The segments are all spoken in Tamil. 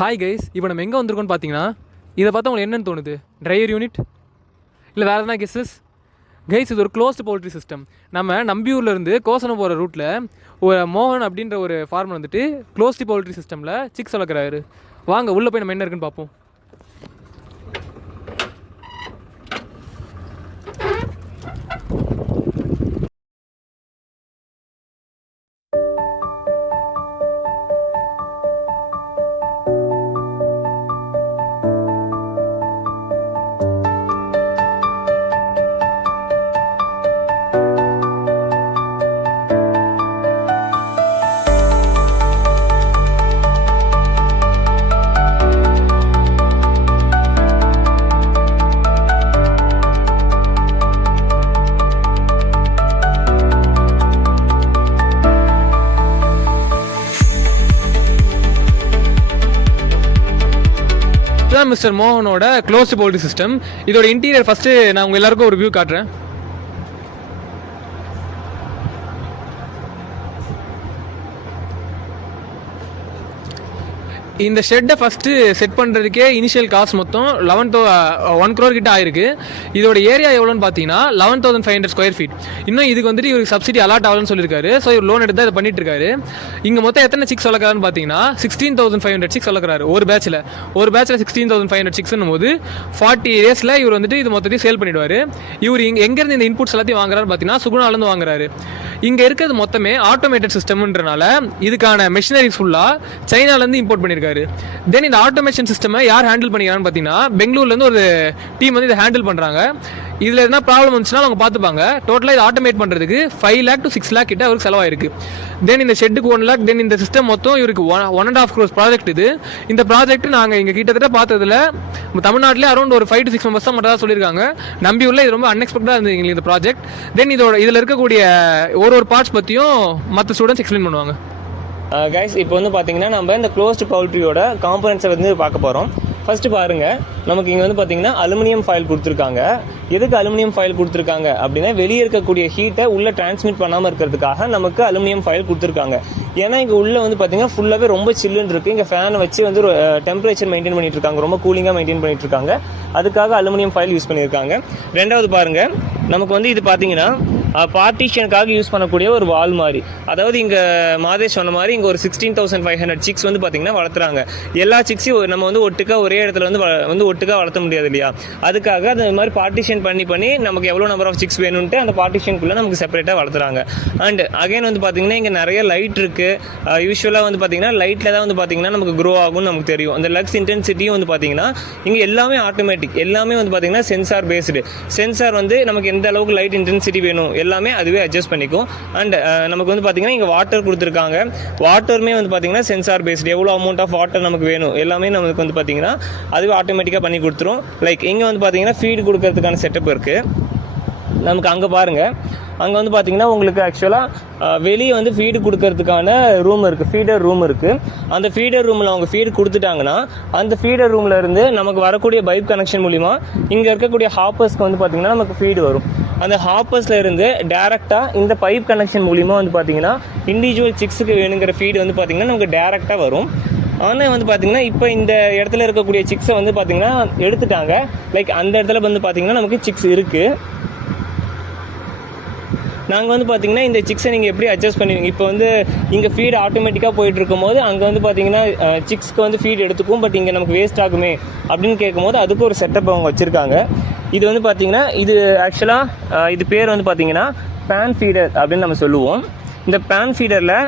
ஹாய் கைஸ், இப்போ நம்ம எங்கே வந்திருக்கோம்னு பார்த்தீங்கன்னா, இதை பார்த்தா உங்களுக்கு என்னென்னு தோணுது? ட்ரையர் யூனிட் இல்லை வேறு எதனா கெஸ்ஸஸ்? கைஸ், இது ஒரு க்ளோஸ்டு பவுல்ட்ரி சிஸ்டம். நம்ம நம்பியூர்லேருந்து கோசனம் போகிற ரூட்டில் ஒரு மோகன் அப்படின்ற ஒரு ஃபார்மர் வந்துட்டு க்ளோஸ்டு பவுல்ட்ரி சிஸ்டமில் சிக்ஸ் வளர்க்குறாரு. வாங்க உள்ளே போய் நம்ம என்ன இருக்குன்னு பார்ப்போம். இதுதான் மிஸ்டர் மோகனோட க்ளோஸ்டு பவுல்ட்ரி சிஸ்டம். இதோட இன்டீரியர் ஃபஸ்ட்டு நான் உங்கள் எல்லாருக்கும் ஒரு வியூ காட்டுறேன். இந்த ஷெட்டை ஃபஸ்ட்டு செட் பண்ணுறதுக்கே இனிஷியல் காஸ்ட் மொத்தம் 1 crore கிட்ட ஆயிருக்கு. இதோட ஏரியா எவ்வளோன்னு பார்த்தீங்கன்னா 11,500 ஸ்கொயர் ஃபீட். இன்னும் இதுக்கு வந்துட்டு இவருக்கு சப்சிடி அலாட் ஆகலன்னு சொல்லியிருக்காரு. ஸோ இவர் லோன் எடுத்து அதை பண்ணிட்டு இருக்காரு. இங்கே மொத்தம் எத்தனை சிக்ஸ் வளர்க்குறாருன்னு பார்த்தீங்கன்னா 16,500 சிக்ஸ் வளர்க்குறாரு ஒரு பேட்சில் 16,500 சிக்ஸ்னும் போது 40 டேஸில் இவர் வந்துட்டு இது மொத்தத்தையும் சேல் பண்ணிடுவார். இவர் எங்கேருந்து இந்த இன்புட்ஸ் எல்லாத்தையும் வாங்குறாரு பார்த்தீங்கன்னா சுகுணாலேருந்து வாங்குறாரு. இங்கே இருக்கிறது மொத்தமே ஆட்டோமேட்டட் சிஸ்டம்ன்றனால இதுக்கான மெஷினரிஸ் ஃபுல்லாக சைனாலேருந்து இம்போர்ட் பண்ணியிருக்காரு. தென் இந்த ஆட்டோமேஷன் சிஸ்டமை யார் ஹேண்டில் பண்ணிக்கிறான்னு பார்த்தீங்கன்னா பெங்களூர்லேருந்து ஒரு டீம் வந்து இதை ஹேண்டில் பண்ணுறாங்க. இதில் எதனா ப்ராப்ளம் வந்துச்சுன்னா அவங்க பார்த்துப்பாங்க. டோட்டலாக இதை ஆட்டோமேட் பண்ணுறதுக்கு 5 lakh to 6 lakh கிட்ட அவருக்கு செலவாயிருக்கு. தென் இந்த ஷெட்டுக்கு 1 lakh, தென் இந்த சிஸ்டம் மொத்தம் இவருக்கு 1.5 crore ப்ராஜெக்ட் இது. இந்த ப்ராஜெக்ட் நாங்கள் இங்கே கிட்டத்தட்ட பார்த்ததுல தமிழ்நாட்டிலே அரௌண்ட் ஒரு 5 to 6 members தான் மட்டும் தான் சொல்லியிருக்காங்க. நம்பியூரில் இது ரொம்ப அன்எக்ஸ்பெக்டாக இருந்தது எங்களுக்கு இந்த ப்ராஜெக்ட். தென் இதில் இருக்கக்கூடிய ஒரு பார்ட்ஸ் பற்றியும் மற்ற ஸ்டூடெண்ட்ஸ் எக்ஸ்பிளைன் பண்ணுவாங்க. கைஸ், இப்போ வந்து பார்த்தீங்கன்னா நம்ம இந்த க்ளோஸ்டு பவுல்ட்ரியோட காம்பனன்ட்ஸை வந்து பார்க்க போகிறோம். ஃபஸ்ட்டு பாருங்கள், நமக்கு இங்கே வந்து பார்த்தீங்கன்னா அலுமினியம் ஃபாயில் கொடுத்துருக்காங்க. எதுக்கு அலுமினியம் ஃபாயில் கொடுத்துருக்காங்க அப்படின்னா வெளியே இருக்கக்கூடிய ஹீட்டை உள்ளே டிரான்ஸ்மிட் பண்ணாமல் இருக்கிறதுக்காக நமக்கு அலுமினியம் ஃபாயில் கொடுத்துருக்காங்க. ஏன்னா இங்கே உள்ளே வந்து பார்த்தீங்கன்னா ஃபுல்லாகவே ரொம்ப சில்லுன்னு இருக்குது. இங்கே ஃபேனை வச்சு வந்து ஒரு டெம்பரேச்சர் மெயின்டைன் பண்ணிட்டு இருக்காங்க, ரொம்ப கூலிங்காக மெயின்டைன் பண்ணிட்டு இருக்காங்க. அதுக்காக அலுமினியம் ஃபாயில் யூஸ் பண்ணியிருக்காங்க. ரெண்டாவது பாருங்கள், நமக்கு வந்து இது பார்த்தீங்கன்னா பார்ட்டிஷனுக்காக யூஸ் பண்ணக்கூடிய ஒரு வால் மாதிரி. அதாவது இங்கே மாதேஷ் சொன்ன மாதிரி இங்கே ஒரு 16,500 சிக்ஸ் வந்து பார்த்தீங்கன்னா வளர்த்துறாங்க. எல்லா சிக்ஸையும் நம்ம வந்து ஒட்டுக்கா ஒரே இடத்துல வந்து ஒட்டுக்கா வளர்த்த முடியாது இல்லையா? அதுக்காக அந்த மாதிரி பார்ட்டிஷன் பண்ணி நமக்கு எவ்வளோ நம்பர் ஆஃப் சிக்ஸ் வேணும்ட்டு அந்த பார்ட்டிஷனுக்குள்ளே நமக்கு செப்பரேட்டாக வளர்த்துறாங்க. அண்ட் அகைன் வந்து பார்த்தீங்கன்னா இங்கே நிறைய லைட் இருக்குது. யூஸ்வலாக வந்து பார்த்தீங்கன்னா லைட்டில் தான் வந்து பார்த்தீங்கன்னா நமக்கு க்ரோ ஆகும்னு நமக்கு தெரியும். அந்த லக்ஸ் இன்டென்சிட்டியும் வந்து பார்த்தீங்கன்னா இங்கே எல்லாமே ஆட்டோமேட்டிக், எல்லாமே வந்து பார்த்தீங்கன்னா சென்சார் பேஸ்டு. சென்சார் வந்து நமக்கு எந்த அளவுக்கு லைட் இன்டென்சிட்டி வேணும் எல்லாமே அதுவே அட்ஜஸ்ட் பண்ணிக்கும். அண்ட் நமக்கு வந்து பார்த்தீங்கன்னா இங்கே வாட்டர் கொடுத்துருக்காங்க. வாட்டருமே வந்து பார்த்தீங்கன்னா சென்சார் பேஸ்டு, எவ்வளோ அமௌண்ட் ஆஃப் வாட்டர் நமக்கு வேணும் எல்லாமே நமக்கு வந்து பார்த்தீங்கன்னா அதுவே ஆட்டோமேட்டிக்காக பண்ணி கொடுத்துரும். லைக் இங்கே வந்து பார்த்தீங்கன்னா ஃபீடு கொடுக்கறதுக்கான செட்டப் இருக்குது. நமக்கு அங்கே பாருங்கள், அங்கே வந்து பார்த்தீங்கன்னா உங்களுக்கு ஆக்சுவலாக வெளியே வந்து ஃபீடு கொடுக்கறதுக்கான ரூம் இருக்குது, ஃபீடர் ரூம் இருக்குது. அந்த ஃபீடர் ரூமில் அவங்க ஃபீடு கொடுத்துட்டாங்கன்னா அந்த ஃபீடர் ரூமில் இருந்து நமக்கு வரக்கூடிய பைப் கனெக்ஷன் மூலிமா இங்கே இருக்கக்கூடிய ஹாப்பர்ஸ்க்கு வந்து பார்த்தீங்கன்னா நமக்கு ஃபீடு வரும். அந்த ஹாப்பர்ஸில் இருந்து டேரெக்டாக இந்த பைப் கனெக்ஷன் மூலிமா வந்து பார்த்தீங்கன்னா இண்டிவிஜுவல் சிக்ஸுக்கு வேணுங்கிற ஃபீடு வந்து பார்த்தீங்கன்னா நமக்கு டேரெக்டாக வரும். ஆனால் வந்து பார்த்தீங்கன்னா இப்போ இந்த இடத்துல இருக்கக்கூடிய சிக்ஸை வந்து பார்த்தீங்கன்னா எடுத்துட்டாங்க. லைக் அந்த இடத்துல வந்து பார்த்தீங்கன்னா நமக்கு சிக்ஸ் இருக்குது. நாங்கள் வந்து பார்த்தீங்கன்னா இந்த சிக்ஸை நீங்கள் எப்படி அட்ஜஸ்ட் பண்ணுவீங்க? இப்போ வந்து இங்கே ஃபீடு ஆட்டோமேட்டிக்காக போயிட்டு இருக்கும்போது அங்கே வந்து பார்த்தீங்கன்னா சிக்ஸ்க்கு வந்து ஃபீடு எடுத்துக்கும், பட் இங்கே நமக்கு வேஸ்ட் ஆகுமே அப்படின்னு கேட்கும்போது அதுக்கு ஒரு செட்டப் அவங்க வச்சுருக்காங்க. இது வந்து பார்த்தீங்கன்னா இது ஆக்சுவலாக இது பேர் வந்து பார்த்தீங்கன்னா பேன் ஃபீடர் அப்படின்னு நம்ம சொல்லுவோம். இந்த பேன் ஃபீடரில்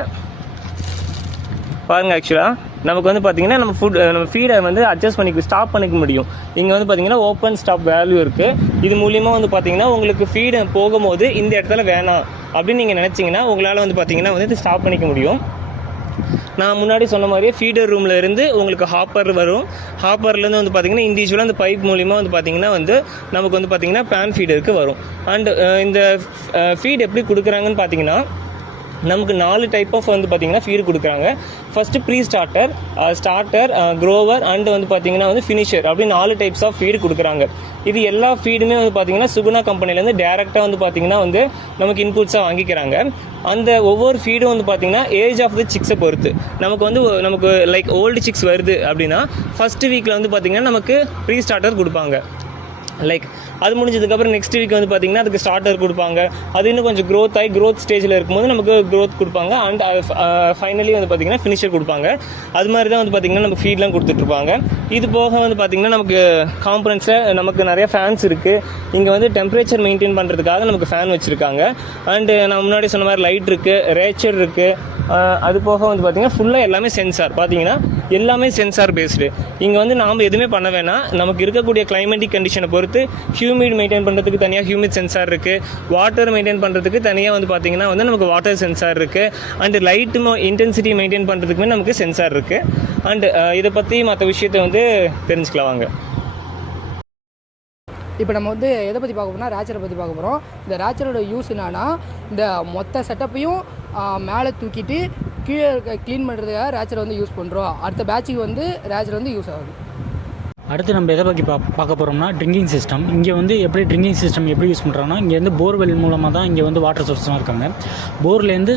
பாருங்கள், ஆக்சுவலாக நமக்கு வந்து பார்த்தீங்கன்னா நம்ம ஃபீடை வந்து அட்ஜஸ்ட் ஸ்டாப் பண்ணிக்க முடியும். இங்கே வந்து பார்த்தீங்கன்னா ஓப்பன் ஸ்டாப் வேல்யூ இருக்குது. இது மூலியமாக வந்து பார்த்தீங்கன்னா உங்களுக்கு ஃபீடை போகும்போது இந்த இடத்துல வேணாம் அப்படின்னு நீங்கள் நினச்சிங்கன்னா உங்களால் வந்து பார்த்தீங்கன்னா வந்து ஸ்டாப் பண்ணிக்க முடியும். நான் முன்னாடி சொன்ன மாதிரியே ஃபீடர் ரூமில் இருந்து உங்களுக்கு ஹாப்பர் வரும். ஹாப்பர்லேருந்து வந்து பார்த்தீங்கன்னா இண்டிவிஜுவலாக அந்த பைப் மூலிமா வந்து பார்த்தீங்கன்னா வந்து நமக்கு வந்து பார்த்தீங்கன்னா பேன் ஃபீடருக்கு வரும். அண்டு இந்த ஃபீட் எப்படி கொடுக்குறாங்கன்னு பார்த்தீங்கன்னா நமக்கு 4 டைப் ஆஃப் வந்து பார்த்திங்கன்னா ஃபீடு கொடுக்குறாங்க. First pre starter, starter, grower and வந்து பார்த்திங்கன்னா வந்து ஃபினிஷர் அப்படி 4 டைப்ஸ் ஆஃப் ஃபீடு கொடுக்குறாங்க. இது எல்லா ஃபீடுமே வந்து பார்த்திங்கன்னா சுகுணா கம்பெனிலேருந்து டேரெக்டாக வந்து பார்த்திங்கன்னா வந்து நமக்கு இன்புட்ஸாக வாங்கிக்கிறாங்க. அந்த ஒவ்வொரு ஃபீடும் வந்து பார்த்திங்கன்னா ஏஜ் ஆஃப் த சிக்ஸை பொறுத்து நமக்கு லைக் ஓல்டு சிக்ஸ் வருது அப்படின்னா ஃபஸ்ட்டு வீக்கில் வந்து பார்த்திங்கன்னா நமக்கு ப்ரீ ஸ்டார்டர் கொடுப்பாங்க. லைக் அது முடிஞ்சதுக்கப்புறம் நெக்ஸ்ட் வீக் வந்து பார்த்திங்கன்னா அதுக்கு ஸ்டார்டர் கொடுப்பாங்க. அது இன்னும் கொஞ்சம் க்ரோத் ஸ்டேஜில் இருக்கும்போது நமக்கு க்ரோத் கொடுப்பாங்க. அண்ட் ஃபைனலி வந்து பார்த்திங்கன்னா ஃபினிஷர் கொடுப்பாங்க. அது மாதிரி தான் வந்து பார்த்திங்கன்னா நம்ம ஃபீட்லாம் கொடுத்துட்ருப்பாங்க. இது போக வந்து பார்த்திங்கன்னா நமக்கு காம்பனன்ட்ஸில் நமக்கு நிறைய ஃபேன்ஸ் இருக்குது. இங்கே வந்து டெம்பரேச்சர் மெயின்டைன் பண்ணுறதுக்காக நமக்கு ஃபேன் வச்சுருக்காங்க. அண்டு நான் முன்னாடி சொன்ன மாதிரி லைட் இருக்குது, ரேச்சர் இருக்குது. அது போக வந்து பார்த்திங்கன்னா ஃபுல்லாக எல்லாமே சென்சார், பார்த்திங்கன்னா எல்லாமே சென்சார் பேஸ்டு. இங்கே வந்து நாம் எதுவுமே பண்ண வேணாம். நமக்கு இருக்கக்கூடிய கிளைமேட்டிக் கண்டிஷனை பொறுத்து ஹியூமிட் மெயின்டைன் பண்ணுறதுக்கு தனியாக ஹியூமிட் சென்சார் இருக்குது, வாட்டர் மெயின்டைன் பண்ணுறதுக்கு தனியாக வந்து பார்த்திங்கன்னா வந்து நமக்கு வாட்டர் சென்சார் இருக்குது. அண்டு லைட்டு இன்டென்சிட்டி மெயின்டைன் பண்ணுறதுக்குமே நமக்கு சென்சார் இருக்குது. அண்டு இதை பற்றி மற்ற விஷயத்தை வந்து தெரிஞ்சுக்கலாம் வாங்க. இப்போ நம்ம வந்து எதை பற்றி பார்க்க போகிறோம்னா ரேச்சரை பற்றி பார்க்க போகிறோம். இந்த ரேச்சரோட யூஸ் என்னன்னா இந்த மொத்த செட்டப்பையும் மேலே தூக்கிட்டு கீழே க்ளீன் பண்ணுறதுக்காக ரேச்சரை வந்து யூஸ் பண்ணுறோம். அடுத்த பேட்சுக்கு வந்து ரேச்சர் வந்து யூஸ் ஆகுது. அடுத்து நம்ம எதை பற்றி பார்க்க போகிறோம்னா ட்ரிங்கிங் சிஸ்டம். இங்கே வந்து எப்படி ட்ரிங்கிங் சிஸ்டம் எப்படி யூஸ் பண்ணுறாங்கன்னா, இங்கேருந்து போர்வெல் மூலமாக தான் இங்கே வந்து வாட்டர் சோர்ஸ்லாம் இருக்காங்க. போர்லேருந்து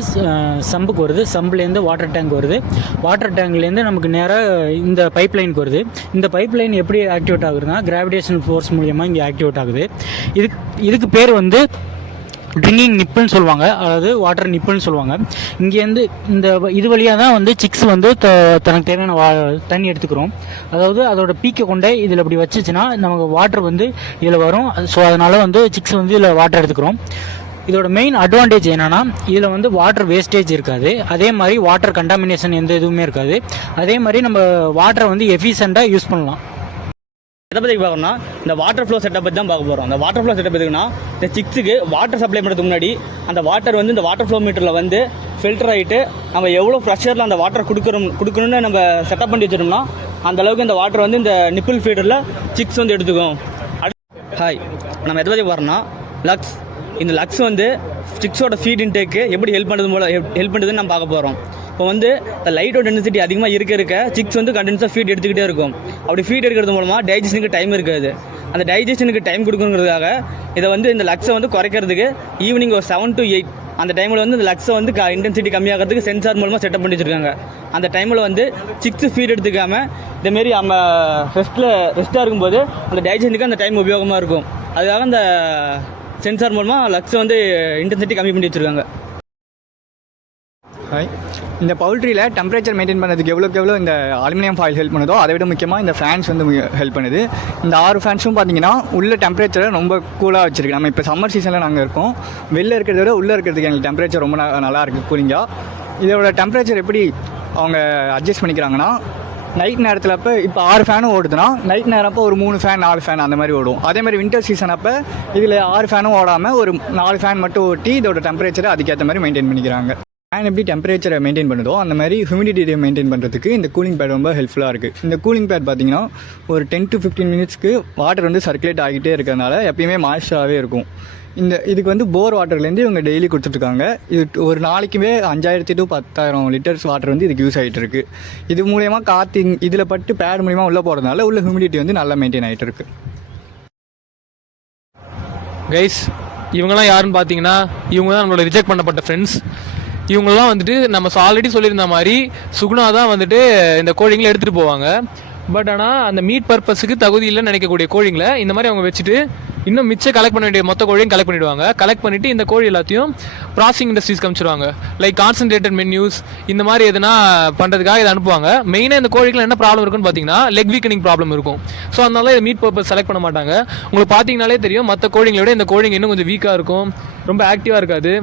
சம்புக்கு வருது, சம்புலேருந்து வாட்டர் டேங்க் வருது, வாட்டர் டேங்க்லேருந்து நமக்கு நேராக இந்த பைப் லைனுக்கு வருது. இந்த பைப் லைன் எப்படி ஆக்டிவேட் ஆகுதுன்னா கிராவிடேஷனல் ஃபோர்ஸ் மூலியமாக இங்கே ஆக்டிவேட் ஆகுது. இதுக்கு பேர் வந்து ட்ரிங்கிங் நிப்புன்னு சொல்லுவாங்க, அதாவது வாட்டர் நிப்புன்னு சொல்லுவாங்க. இங்கேருந்து இது வழியாக தான் வந்து சிக்ஸ் வந்து தனக்கு தேவையான தண்ணி எடுத்துக்கிறோம். அதாவது அதோட பீக்கை கொண்டே இதில் இப்படி வச்சுச்சுன்னா நமக்கு வாட்டர் வந்து இதில் வரும். ஸோ அதனால் வந்து சிக்ஸ் வந்து இதில் வாட்டர் எடுத்துக்கிறோம். இதோட மெயின் அட்வான்டேஜ் என்னென்னா இதில் வந்து வாட்டர் வேஸ்டேஜ் இருக்காது, அதே மாதிரி வாட்டர் கண்டாமினேஷன் எந்த இதுவுமே இருக்காது. அதே மாதிரி நம்ம வாட்டரை வந்து எஃபிஷியண்ட்டாக யூஸ் பண்ணலாம். எதை பற்றி பார்க்கணும்னா இந்த வாட்டர் ஃப்ளோ செட்டப் பற்றி தான் பார்க்க போகிறோம். அந்த வாட்டர் ஃப்ளோ செட்டப் எதுக்குன்னா இந்த சிக்ஸுக்கு வாட்டர் சப்ளை பண்ணுறதுக்கு முன்னாடி அந்த வாட்டர் வந்து இந்த வாட்டர் ஃப்ளோ மீட்டரில் வந்து ஃபில்டர் ஆகிட்டு நம்ம எவ்வளோ ப்ரெஷரில் அந்த வாட்டர் கொடுக்கணும்னு நம்ம செட்டப் பண்ணி வச்சிட்டோம்னா அந்த அளவுக்கு இந்த வாட்டர் வந்து இந்த நிப்பிள் ஃபீடரில் சிக்ஸ் வந்து எடுத்துக்கும். ஹாய், நம்ம எதை பற்றி பார்க்கணும்னா லக்ஸ். இந்த லக்ஸ் வந்து சிக்ஸோட ஃபீட் இன்டேக்கு எப்படி ஹெல்ப் பண்ணுறதுன்னு நம்ம பார்க்க போகிறோம். இப்போ வந்து இந்த லைட்டோட டென்சிட்டி அதிகமாக இருக்க சிக்ஸ் வந்து கண்டினியூஸாக ஃபீட் எடுத்துக்கிட்டே இருக்கும். அப்படி ஃபீட் எடுக்கிறது மூலமாக டைஜஷனுக்கு டைம் இருக்காது. அந்த டைஜஷனுக்கு டைம் கொடுக்குறதுக்காக இதை வந்து இந்த லக்ஸை வந்து குறைக்கிறதுக்கு ஈவினிங் ஒரு 7 to 8 அந்த டைமில் வந்து இந்த லக்ஸை வந்து இன்டென்சிட்டி கம்மியாகிறதுக்கு சென்சார் மூலமாக செட்டப் பண்ணி வச்சுருக்காங்க. அந்த டைமில் வந்து சிக்ஸ் ஃபீட் எடுத்துக்காமல் இதேமாரி நம்ம ரெஸ்ட்டாக இருக்கும்போது அந்த டைஜஷனுக்கு அந்த டைம் உபயோகமாக இருக்கும். அதுக்காக அந்த சென்சார் மூலமாக லக்ஸை வந்து இன்டென்சிட்டி கம்மி பண்ணி வச்சுருக்காங்க. ஹாய், இந்த பவுல்ட்ரியில் டெம்பரேச்சர் மெயின்டைன் பண்ணுறதுக்கு எவ்வளோ இந்த அலுமினியம் ஃபாயில் ஹெல்ப் பண்ணுதோ அதை விட முக்கியமாக இந்த ஃபேன்ஸ் வந்து ஹெல்ப் பண்ணுது. இந்த 6 ஃபேன்ஸும் பார்த்தீங்கன்னா உள்ள டெம்பரேச்சரை ரொம்ப கூலாக வச்சுருக்கு. நம்ம இப்போ சம்மர் சீசனில் நாங்கள் இருக்கோம், வெளில இருக்கிறத விட உள்ளே இருக்கிறதுக்கு எங்களுக்கு டெம்பரேச்சர் ரொம்ப நல்லா இருக்குது கூலிங்காக. இதோட டெம்பரேச்சர் எப்படி அவங்க அட்ஜஸ்ட் பண்ணிக்கிறாங்கன்னா நைட் நேரத்தில் அப்போ இப்போ 6 ஃபேனும் ஓடுதுன்னா நைட் நேரம் அப்போ ஒரு 3 ஃபேன் 4 ஃபேன் அந்த மாதிரி ஓடும். அதேமாதிரி வின்டர் சீசன் அப்போ இதில் 6 ஃபேனும் ஓடாமல் ஒரு 4 ஃபேன் மட்டும் ஓட்டி இதோட டெம்பரேச்சரை அதுக்கேற்ற மாதிரி மெயின்டைன் பண்ணிக்கிறாங்க. ஃபேன் எப்படி டெம்பரேச்சரை மெயின்டைன் பண்ணுதோ அந்த மாதிரி ஹியூமிடிட்டியை மெயின்டைன் பண்ணுறதுக்கு இந்த கூலிங் பேட் ரொம்ப ஹெல்ப்ஃபுல்லாக இருக்குது. இந்த கூலிங் பேட் பார்த்தீங்கன்னா ஒரு 10 to 15 மினிட்ஸ்க்கு வாட்டர் வந்து சர்க்குலேட் ஆகிட்டே இருக்கிறதுனால எப்பயுமே மாய்ஸ்டராகவே இருக்கும். இதுக்கு வந்து போர் வாட்டர்லேருந்து இவங்க டெய்லி கொடுத்துட்ருக்காங்க. இது ஒரு நாளைக்குமே 5000 to 10,000 லிட்டர்ஸ் வாட்டர் வந்து இதுக்கு யூஸ் ஆகிட்டு இருக்குது. இது மூலயமா காற்று இதில் பட்டு பேட் மூலிமா உள்ளே போகிறதுனால உள்ள ஹியூமிடிட்டி வந்து நல்லா மெயின்டைன் ஆகிட்டு இருக்குது. கைஸ், இவங்கெல்லாம் யாருன்னு பார்த்தீங்கன்னா இவங்க தான் நம்மளோட ரிஜெக்ட் பண்ணப்பட்ட ஃப்ரெண்ட்ஸ். இவங்கெல்லாம் வந்துட்டு நம்ம ஆல்ரெடி சொல்லியிருந்த மாதிரி சுகுணா தான் வந்துட்டு இந்த கோழிங்களை எடுத்துகிட்டு போவாங்க. பட் ஆனால் அந்த மீட் பர்பஸுக்கு தகுதி இல்லைன்னு நினைக்கக்கூடிய கோழிங்களை இந்த மாதிரி அவங்க வச்சுட்டு இன்னும் மிச்சம் கலெக்ட் பண்ண வேண்டிய மொத்த கோழியும் கலெக்ட் பண்ணிவிடுவாங்க. கலெக்ட் பண்ணிவிட்டு இந்த கோழி எல்லாத்தையும் ப்ராசஸிங் இண்டஸ்ட்ரீஸ் காமிச்சிருவாங்க. லைக் கான்சன்ட்ரேட்டட் மென்யூஸ் இந்த மாதிரி எதுனா பண்ணுறதுக்காக இதை அனுப்புவாங்க. மெயினாக இந்த கோழிகள் என்ன ப்ராப்ளம் இருக்குன்னு பார்த்தீங்கன்னா லெக் வீக்கனிங் ப்ராப்ளம் இருக்கும். ஸோ அதனால மீட் பர்பஸ் செலக்ட் பண்ண மாட்டாங்க. உங்களுக்கு பார்த்தீங்கனாலே தெரியும், மற்ற கோழிங்களை விட இந்த கோழிங்க இன்னும் கொஞ்சம் வீக்காக இருக்கும், ரொம்ப ஆக்டிவாக இருக்காது.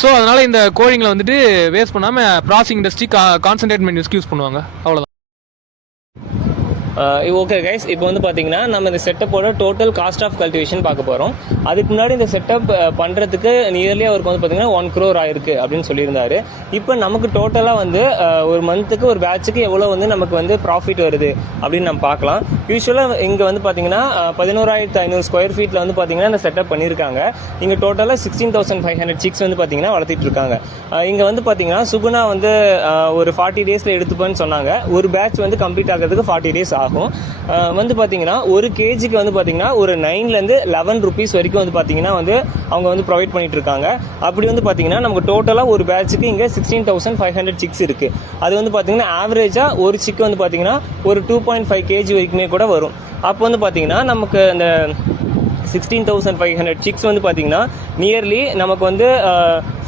ஸோ அதனால் இந்த கோழிங்களை வந்துட்டு வேஸ்ட் பண்ணாமல் ப்ராசஸிங் இண்டஸ்ட்ரி கான்சன்ட்ரேட் மென்யூஸ்க்கு யூஸ் பண்ணுவாங்க. அவ்வளோதான். ஓகே கைஸ், இப்போ வந்து பார்த்தீங்கன்னா நம்ம இந்த செட்டப்போட டோட்டல் காஸ்ட் ஆஃப் கல்டிவேஷன் பார்க்க போகிறோம். அதுக்கு முன்னாடி இந்த செட்டப் பண்ணுறதுக்கு நியர்லி அவருக்கு வந்து பார்த்தீங்கன்னா 1 crore ஆயிருக்கு அப்படின்னு சொல்லியிருந்தாரு. இப்போ நமக்கு டோட்டலாக வந்து ஒரு மந்த்துக்கு ஒரு பேட்சுக்கு எவ்வளோ வந்து நமக்கு வந்து ப்ராஃபிட் வருது அப்படின்னு நம்ம பார்க்கலாம். யூஸ்வலாக இங்கே வந்து பார்த்தீங்கன்னா 11,500 ஸ்கொயர் ஃபீட்டில் வந்து பார்த்தீங்கன்னா இந்த செட்டப் பண்ணியிருக்காங்க. இங்கே டோட்டலாக 16,500 சிக்ஸ் வந்து பார்த்தீங்கன்னா வளர்த்திட்டு இருக்காங்க. இங்கே வந்து பார்த்தீங்கன்னா சுகுணா வந்து ஒரு 40 டேஸில் எடுத்துப்பேன்னு சொன்னாங்க. ஒரு பேட்ச் வந்து கம்ப்ளீட் ஆகிறதுக்கு 40 டேஸ் ஆகும். வந்து பார்த்தீங்கன்னா ஒரு கேஜிக்கு வந்து பார்த்தீங்கன்னா ஒரு 9லேருந்து 11 rupees வரைக்கும் வந்து பார்த்தீங்கன்னா வந்து அவங்க வந்து ப்ரொவைட் பண்ணிட்டு இருக்காங்க. அப்படி வந்து பார்த்தீங்கன்னா நமக்கு டோட்டலாக ஒரு பேட்சுக்கு இங்கே 16,500 சிக்ஸ் இருக்குது. அது வந்து பார்த்தீங்கன்னா ஆவரேஜாக ஒரு சிக்கு வந்து பார்த்தீங்கன்னா ஒரு 2.5 kg வரைக்குமே கூட வரும். அப்போ வந்து பார்த்தீங்கன்னா நமக்கு அந்த 16,500 சிக்ஸ் வந்து பார்த்தீங்கன்னா நியர்லி நமக்கு வந்து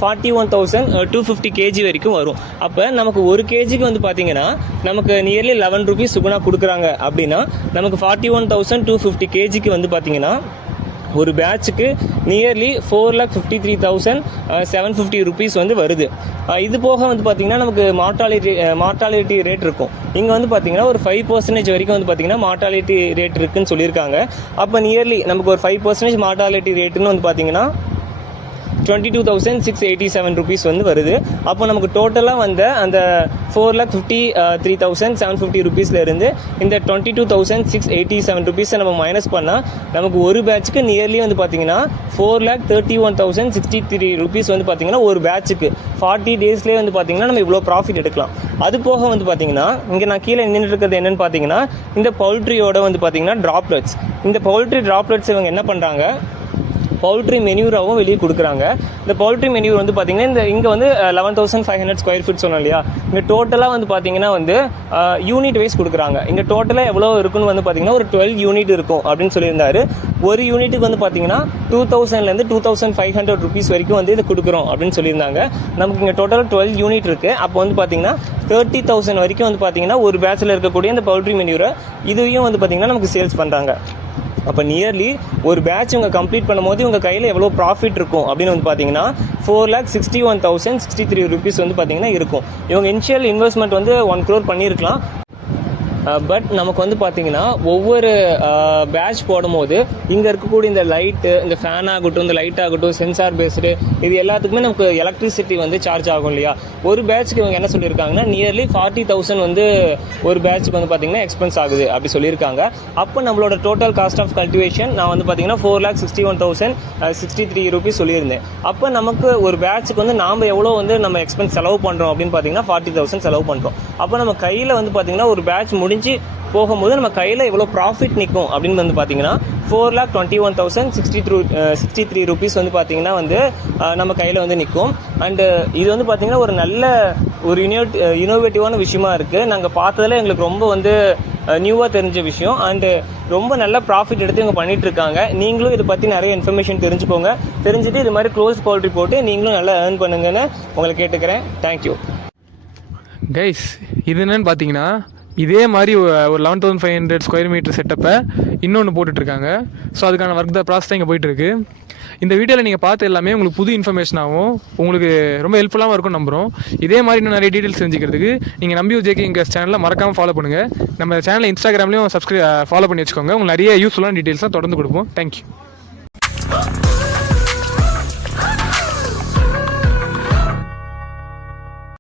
41,250 kg வரைக்கும் வரும். அப்போ நமக்கு ஒரு கேஜிக்கு வந்து பார்த்தீங்கன்னா நமக்கு நியர்லி 11 rupees சுகுணா கொடுக்குறாங்க அப்படின்னா நமக்கு 41,250 kgக்கு வந்து பார்த்தீங்கன்னா ஒரு பேட்சுக்கு நியர்லி 4,53,750 rupees வந்து வருது. இது போக வந்து பார்த்தீங்கன்னா நமக்கு மார்ட்டாலிட்டி ரேட் இருக்கும். இங்கே வந்து பார்த்தீங்கன்னா ஒரு 5% வரைக்கும் வந்து பார்த்தீங்கன்னா மார்ட்டாலிட்டி ரேட் இருக்குன்னு சொல்லியிருக்காங்க. அப்போ நியர்லி நமக்கு ஒரு 5% மார்ட்டாலிட்டி ரேட்டுன்னு வந்து பார்த்தீங்கன்னா 22,687 rupees வந்து வருது. அப்போ நமக்கு டோட்டலாக வந்து அந்த 4,53,750 rupeesல இருந்து இந்த 22,687 rupees நம்ம மைனஸ் பண்ணால் நமக்கு ஒரு பேட்சுக்கு நியர்லி வந்து பார்த்தீங்கன்னா 4,31,063 rupees வந்து பார்த்தீங்கன்னா ஒரு பேட்சுக்கு 40 டேஸ்லேயே வந்து பார்த்தீங்கன்னா நம்ம இவ்வளோ ப்ராஃபிட் எடுக்கலாம். அது போக வந்து பார்த்தீங்கன்னா இங்கே நான் கீழே நின்றுட்டு இருக்கிறது என்னென்னு பார்த்தீங்கன்னா இந்த பவுல்ட்ரியோட வந்து பார்த்தீங்கன்னா ட்ராப்லெட்ஸ். இந்த பவுல்ட்ரி ட்ராப்லெட்ஸ் இவங்க என்ன பண்ணுறாங்க, பவுல்ட்ரி மெனியூராகவும் வெளியே கொடுக்குறாங்க. இந்த பவுல்ட்ரி மெனியூர் வந்து பார்த்தீங்கன்னா இங்கே வந்து 11,500 ஸ்கொயர் ஃபீட் சொன்னோம் இல்லையா, இங்கே டோட்டலாக வந்து பார்த்தீங்கன்னா வந்து யூனிட் வைஸ் கொடுக்குறாங்க. இங்கே டோட்டலாக எவ்வளோ இருக்குன்னு வந்து பார்த்தீங்கன்னா ஒரு 12 யூனிட் இருக்கும் அப்படின்னு சொல்லியிருந்தாரு. ஒரு யூனிட்டுக்கு வந்து பார்த்தீங்கன்னா 2,000லேருந்து 2,500 rupees வரைக்கும் வந்து இது கொடுக்குறோம் அப்படின்னு சொல்லியிருந்தாங்க. நமக்கு இங்கே டோட்டலாக 12 யூனிட் இருக்குது. அப்போ வந்து பார்த்தீங்கன்னா 30,000 வரைக்கும் வந்து பார்த்தீங்கன்னா ஒரு பேட்சில் இருக்கக்கூடிய இந்த பவுல்ட்ரி மெனியூரை இதையும் வந்து பார்த்தீங்கன்னா நமக்கு சேல்ஸ் பண்ணுறாங்க. அப்போ நியர்லி ஒரு பேட்ச் இவங்க கம்ப்ளீட் பண்ணும்போது இவங்க கையில் எவ்வளோ ப்ராஃபிட் இருக்கும் அப்படின்னு வந்து பார்த்தீங்கன்னா 4,61,063 rupees வந்து பார்த்தீங்கன்னா இருக்கும். இவங்க இனிஷியல் இன்வெஸ்ட்மெண்ட் வந்து 1 crore பண்ணியிருக்கலாம். பட் நமக்கு வந்து பார்த்தீங்கன்னா ஒவ்வொரு பேட்ச் போடும்போது இங்கே இருக்கக்கூடிய இந்த லைட்டு, இந்த ஃபேன் ஆகட்டும், இந்த லைட் ஆகட்டும், சென்சார் பேஸ்டு, இது எல்லாத்துக்குமே நமக்கு எலக்ட்ரிசிட்டி வந்து சார்ஜ் ஆகும் இல்லையா. ஒரு பேட்ச்க்கு இவங்க என்ன சொல்லியிருக்காங்கன்னா நியர்லி 40,000 வந்து ஒரு பேட்ச்க்கு வந்து பார்த்தீங்கன்னா எக்ஸ்பென்ஸ் ஆகுது அப்படி சொல்லியிருக்காங்க. அப்போ நம்மளோட டோட்டல் காஸ்ட் ஆஃப் கல்டிவேஷன் நான் வந்து பார்த்தீங்கன்னா 4,61,063 rupees சொல்லியிருந்தேன். அப்போ நமக்கு ஒரு பேட்ச்க்கு வந்து நாம் எவ்வளோ வந்து நம்ம எக்ஸ்பென்ஸ் செலவு பண்ணுறோம் அப்படின்னு பார்த்தீங்கன்னா 40,000 செலவு பண்ணுறோம். அப்போ நம்ம கையில் வந்து பார்த்தீங்கன்னா ஒரு பேட்ச் முடிஞ்சு போகும்போது நம்ம கையில் எவ்வளோ ப்ராஃபிட் நிற்கும் அப்படின்னு வந்து பார்த்தீங்கன்னா 4,21,063 rupees வந்து பார்த்தீங்கன்னா வந்து நம்ம கையில் வந்து நிற்கும். அண்டு இது வந்து பார்த்தீங்கன்னா ஒரு நல்ல ஒரு இனோவேட்டிவான விஷயமா இருக்குது. நாங்கள் பார்த்ததில் எங்களுக்கு ரொம்ப வந்து நியூவாக தெரிஞ்ச விஷயம். அண்டு ரொம்ப நல்ல ப்ராஃபிட் எடுத்து இவங்க பண்ணிட்டு இருக்காங்க. நீங்களும் இதை பற்றி நிறைய இன்ஃபர்மேஷன் தெரிஞ்சுக்கோங்க. தெரிஞ்சுட்டு இது மாதிரி க்ளோஸ் பவுல்ட்ரி போட்டு நீங்களும் நல்லா ஏர்ன் பண்ணுங்கன்னு உங்களை கேட்டுக்கிறேன். Thank you guys. இது என்னன்னு பார்த்தீங்கன்னா இதே மாதிரி ஒரு 11,500 ஸ்கொயர் மீட்டர் செட்டப்பை இன்னொன்று போட்டுட்ருக்காங்க. ஸோ அதுக்கான ஒர்க் ப்ராசஸ் தான் இங்கே போயிட்டுருக்கு. இந்த வீடியோவில் நீங்கள் பார்த்து எல்லாமே உங்களுக்கு புது இன்ஃபர்மேஷனாகவும் உங்களுக்கு ரொம்ப ஹெல்ப்ஃபுல்லாகவும் இருக்கும் நம்புகிறோம். இதே மாதிரி இன்னும் நிறைய டீட்டெயில்ஸ் தெரிஞ்சுக்கிறதுக்கு நீங்கள் நம்பி ஜேகே எங்கள் சேனலில் மறக்காமல் ஃபாலோ பண்ணுங்கள். நம்ம சேனலை இன்ஸ்டாகிராம்லேயும் ஃபாலோ பண்ணி வச்சுக்கோங்க. உங்களுக்கு நிறைய யூஸ்ஃபுல்லான டீட்டெயில்ஸாக தொடர்ந்து கொடுப்போம். தேங்க்யூ.